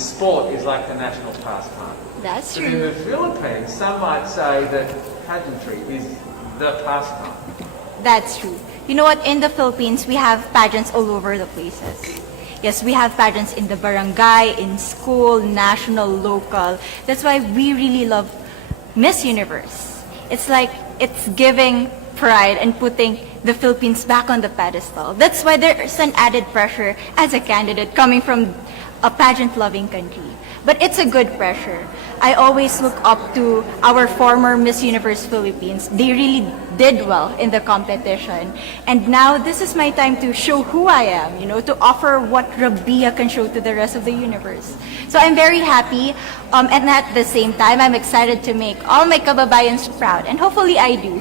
sport is like the national pastime. That's But in true. the Philippines, some might say that pageantry is the pastime. That's true. You know what? In the Philippines, we have pageants all over the places. Yes, we have pageants in the barangay, in school, national, local. That's why we really love Miss Universe. It's like it's giving pride and putting the Philippines back on the pedestal. That's why there's an added pressure as a candidate coming from a pageant-loving country. But it's a good pressure. I always look up to our former Miss Universe Philippines. They really did well in the competition. And now this is my time to show who I am, to offer what Rabiya can show to the rest of the universe. So I'm very happy, and at the same time, I'm excited to make all my kababayans proud, and hopefully I do.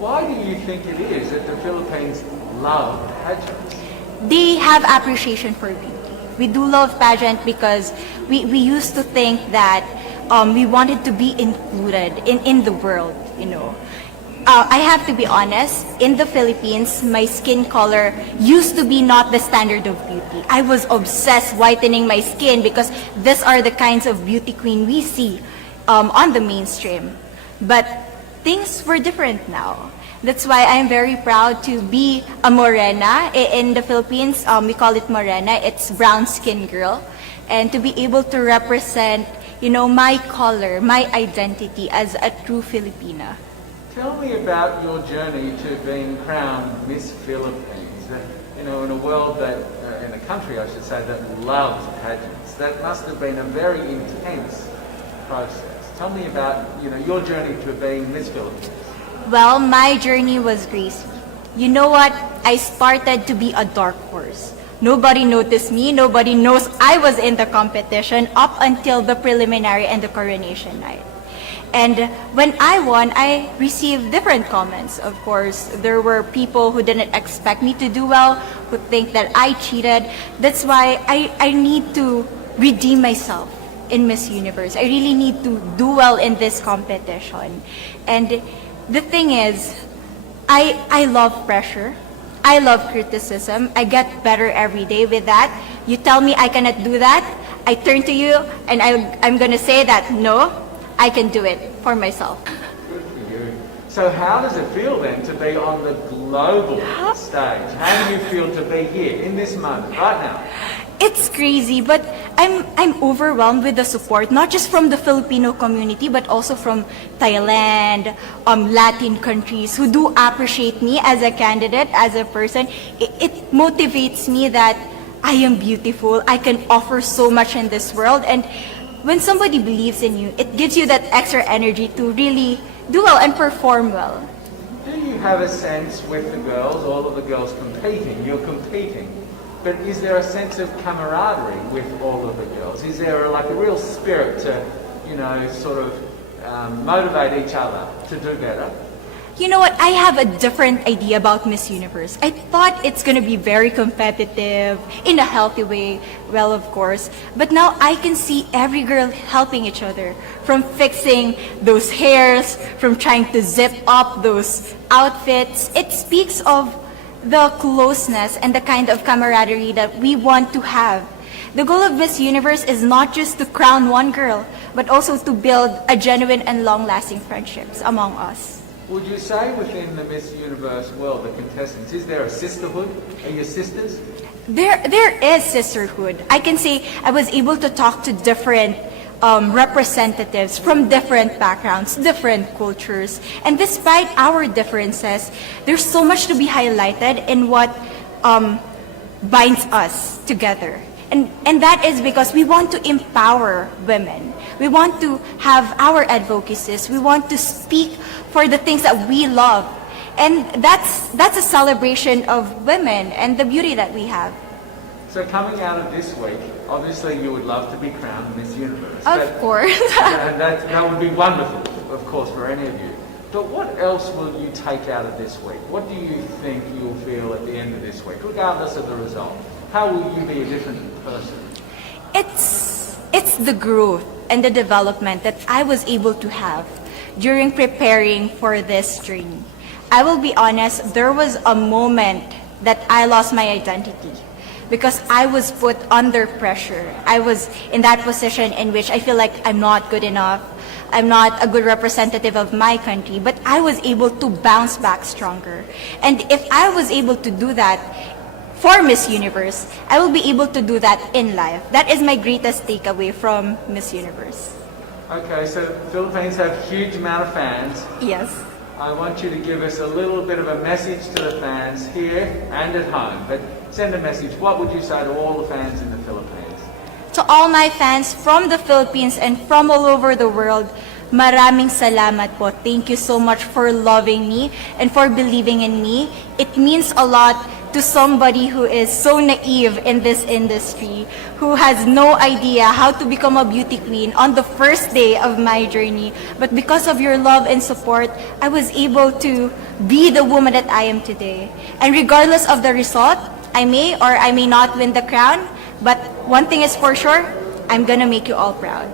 Why do you think it is that the Philippines love pageants? They have appreciation for beauty. We do love pageant because we used to think that we wanted to be included in the world, I have to be honest, in the Philippines, my skin color used to be not the standard of beauty. I was obsessed whitening my skin because these are the kinds of beauty queen we see on the mainstream. But things were different now. That's why I'm very proud to be a morena. In the Philippines, we call it morena. It's brown skin girl. And to be able to represent, my color, my identity as a true Filipina. Tell me about your journey to being crowned Miss Philippines. In a world that, in a country I should say, that loves pageants. That must have been a very intense process. Tell me about, your journey to being Miss Philippines. Well, my journey was crazy. You know what? I started to be a dark horse. Nobody noticed me. Nobody knows I was in the competition up until the preliminary and the coronation night. And when I won, I received different comments. Of course, there were people who didn't expect me to do well, who think that I cheated. That's why I need to redeem myself in Miss Universe. I really need to do well in this competition. And the thing is, I love pressure. I love criticism. I get better every day with that. You tell me I cannot do that, I turn to you and I'm going to say that, no, I can do it for myself. Good for you. So how does it feel then to be on the global stage? How do you feel to be here in this moment, right now? It's crazy, but I'm overwhelmed with the support, not just from the Filipino community, but also from Thailand, Latin countries who do appreciate me as a candidate, as a person. It motivates me that I am beautiful, I can offer so much in this world, and when somebody believes in you, it gives you that extra energy to really do well and perform well. Do you have a sense with the girls, all of the girls competing, you're competing, but is there a sense of camaraderie with all of the girls? Is there a real spirit to, sort of motivate each other to do better? You know what? I have a different idea about Miss Universe. I thought it's going to be very competitive, in a healthy way, well, of course. But now I can see every girl helping each other, from fixing those hairs, from trying to zip up those outfits. It speaks of the closeness and the kind of camaraderie that we want to have. The goal of Miss Universe is not just to crown one girl, but also to build a genuine and long-lasting friendships among us. Would you say within the Miss Universe world, the contestants, is there a sisterhood? Are you sisters? There is sisterhood. I can say I was able to talk to different representatives from different backgrounds, different cultures. And despite our differences, there's so much to be highlighted in what binds us together. And that is because we want to empower women. We want to have our advocacies. We want to speak for the things that we love. And that's a celebration of women and the beauty that we have. So coming out of this week, obviously you would love to be crowned Miss Universe. Of course. And that would be wonderful, of course, for any of you. But what else will you take out of this week? What do you think you'll feel at the end of this week, regardless of the result? How will you be a different person? It's the growth and the development that I was able to have during preparing for this journey. I will be honest, there was a moment that I lost my identity. because I was put under pressure. I was in that position in which I feel like I'm not good enough. I'm not a good representative of my country, but I was able to bounce back stronger. And if I was able to do that for Miss Universe, I will be able to do that in life. That is my greatest takeaway from Miss Universe. Okay, so Philippines have a huge amount of fans. Yes. I want you to give us a little bit of a message to the fans here and at home. But send a message. What would you say to all the fans in the Philippines? To all my fans from the Philippines and from all over the world, maraming salamat po. Thank you so much for loving me and for believing in me. It means a lot to somebody who is so naive in this industry, who has no idea how to become a beauty queen on the first day of my journey. But because of your love and support, I was able to be the woman that I am today. And regardless of the result, I may or I may not win the crown, but one thing is for sure, I'm gonna make you all proud.